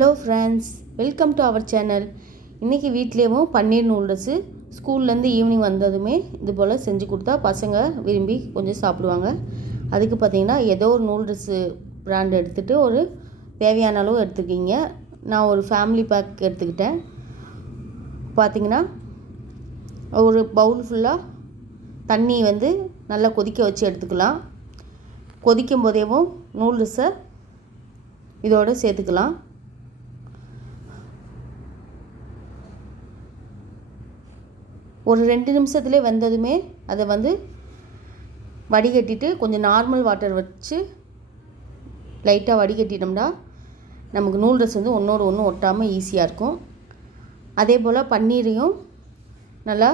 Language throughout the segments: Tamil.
Hello friends welcome to our channel இன்றைக்கி வீட்லேயும் பன்னீர் நூடுல்ஸு ஸ்கூல்லேருந்து ஈவினிங் வந்ததுமே இது போல் செஞ்சு கொடுத்தா பசங்க விரும்பி கொஞ்சம் சாப்பிடுவாங்க. அதுக்கு பார்த்தீங்கன்னா ஏதோ ஒரு நூடுல்ஸு பிராண்ட் எடுத்துகிட்டு ஒரு தேவையான அளவு எடுத்துக்கிங்க நான் ஒரு ஃபேமிலி பேக் எடுத்துக்கிட்டேன். பார்த்திங்கன்னா ஒரு பவுல் ஃபுல்லாக தண்ணி வந்து நல்லா கொதிக்க வச்சு எடுத்துக்கலாம். கொதிக்கும் போதேவும் நூடுல்ஸை இதோடு சேர்த்துக்கலாம். ஒரு ரெண்டு நிமிஷத்துலேயே வெந்ததுமே அதை வந்து வடிகட்டிட்டு கொஞ்சம் நார்மல் வாட்டர் வச்சு லைட்டாக வடிகட்டிட்டோம்னா நமக்கு நூடுல்ஸ் வந்து ஒன்றோடு ஒன்று ஒட்டாமல் ஈஸியாக இருக்கும். அதே போல் பன்னீரையும் நல்லா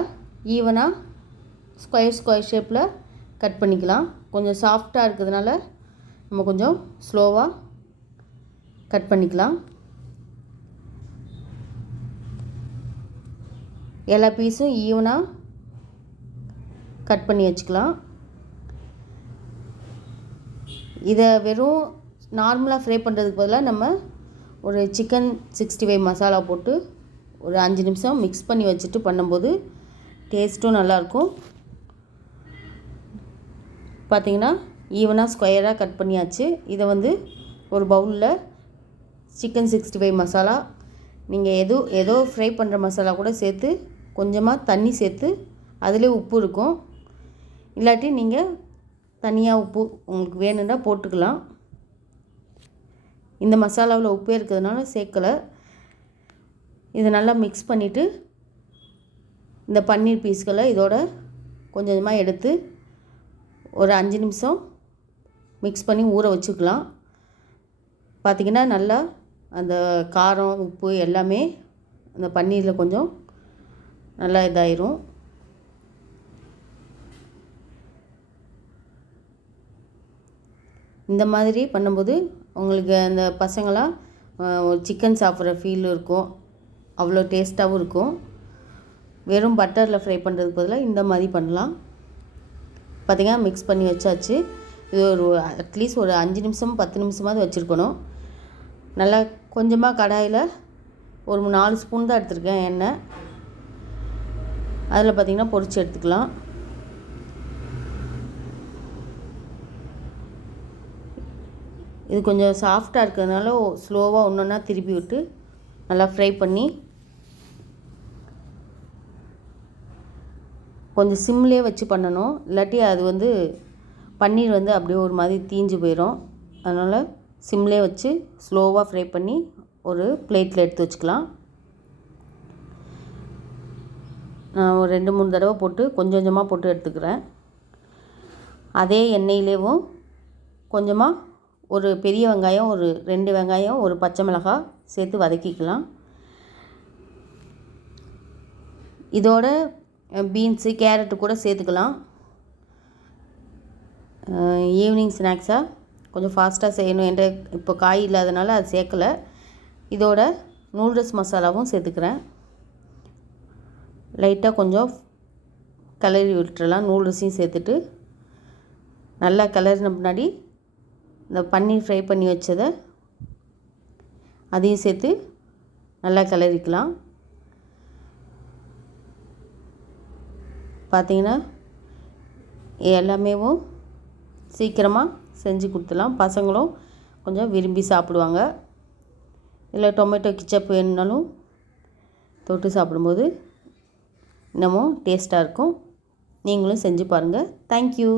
ஈவனாக ஸ்கொயர் ஸ்கொயர் ஷேப்பில் கட் பண்ணிக்கலாம். கொஞ்சம் சாஃப்டாக இருக்கிறதுனால நம்ம கொஞ்சம் ஸ்லோவாக கட் பண்ணிக்கலாம். எல்லா பீஸும் ஈவனாக கட் பண்ணி வச்சுக்கலாம். இதை வெறும் நார்மலாக ஃப்ரை பண்ணுறதுக்கு பதிலாக நம்ம ஒரு சிக்கன் சிக்ஸ்டி ஃபைவ் மசாலா போட்டு ஒரு அஞ்சு நிமிஷம் மிக்ஸ் பண்ணி வச்சுட்டு பண்ணும்போது டேஸ்ட்டும் நல்லாயிருக்கும். பார்த்திங்கன்னா ஈவனாக ஸ்கொயராக கட் பண்ணியாச்சு. இதை வந்து ஒரு பவுலில் சிக்கன் சிக்ஸ்டி ஃபைவ் மசாலா நீங்கள் எதோ ஏதோ ஃப்ரை பண்ணுற மசாலா கூட சேர்த்து கொஞ்சமாக தண்ணி சேர்த்து அதிலே உப்பு இருக்கும். இல்லாட்டி நீங்கள் தனியாக உப்பு உங்களுக்கு வேணும்னா போட்டுக்கலாம். இந்த மசாலாவில் உப்பே இருக்கிறதுனால சேர்க்கலை. இதை நல்லா மிக்ஸ் பண்ணிவிட்டு இந்த பன்னீர் பீஸ்களை இதோட கொஞ்சம் கொஞ்சமாக எடுத்து ஒரு அஞ்சு நிமிஷம் மிக்ஸ் பண்ணி ஊற வச்சுக்கலாம். பார்த்திங்கன்னா நல்லா அந்த காரம் உப்பு எல்லாமே அந்த பன்னீரில் கொஞ்சம் நல்லா இதாயிரும். இந்த மாதிரி பண்ணும்போது உங்களுக்கு அந்த பசங்களாம் சிக்கன் சாப்பிட்ற ஃபீல் இருக்கும். அவ்வளோ டேஸ்ட்டாகவும் இருக்கும். வெறும் பட்டரில் ஃப்ரை பண்ணுறதுக்கு பதிலாக இந்த மாதிரி பண்ணலாம். பார்த்திங்கன்னா மிக்ஸ் பண்ணி வச்சாச்சு. இது ஒரு அட்லீஸ்ட் ஒரு அஞ்சு நிமிஷம் பத்து நிமிஷமாவது வச்சுருக்கணும். நல்லா கொஞ்சமாக கடாயில் ஒரு நாலு ஸ்பூன் தான் எடுத்திருக்கேன் எண்ணெய். அதில் பார்த்திங்கன்னா பொரித்து எடுத்துக்கலாம். இது கொஞ்சம் சாஃப்டாக இருக்கிறதுனால ஸ்லோவாக ஒன்று ஒன்றா திருப்பி விட்டு நல்லா ஃப்ரை பண்ணி கொஞ்சம் சிம்லேயே வச்சு பண்ணணும். இல்லாட்டி அது வந்து பன்னீர் வந்து அப்படியே ஒரு மாதிரி தீஞ்சு போயிடும் அதனால் சிம்லேயே வச்சு ஸ்லோவாக ஃப்ரை பண்ணி ஒரு பிளேட்டில் எடுத்து வச்சுக்கலாம் நான் ஒரு ரெண்டு மூணு தடவை போட்டு கொஞ்சம் கொஞ்சமாக போட்டு எடுத்துக்கிறேன். அதே எண்ணெயிலேவும் கொஞ்சமாக ஒரு பெரிய வெங்காயம் ஒரு ரெண்டு வெங்காயம் ஒரு பச்சை மிளகாய் சேர்த்து வதக்கிக்கலாம். இதோட பீன்ஸு கேரட்டு கூட சேர்த்துக்கலாம். ஈவினிங் ஸ்நாக்ஸாக கொஞ்சம் ஃபாஸ்ட்டாக செய்யணும். என்ற இப்போ காய் இல்லாதனால அது சேர்க்கலை. இதோட நூடுல்ஸ் மசாலாவும் சேர்த்துக்கிறேன். லைட்டாக கொஞ்சம் கிளறி விட்டுறலாம். நூடுல்ஸையும் சேர்த்துட்டு நல்லா கிளறின பின்னாடி இந்த பன்னீர் ஃப்ரை பண்ணி வச்சதை அதையும் சேர்த்து நல்லா கிளறிக்கலாம் பார்த்தீங்கன்னா எல்லாமேவும் சீக்கிரமாக செஞ்சு கொடுத்துலாம் பசங்களும் கொஞ்சம் விரும்பி சாப்பிடுவாங்க. இல்லை டொமேட்டோ கிச்சப் வேணுனாலும் தொட்டு சாப்பிடும்போது இன்னமும் டேஸ்ட்டாக இருக்கும். நீங்களும் செஞ்சு பாருங்கள் தேங்க்யூ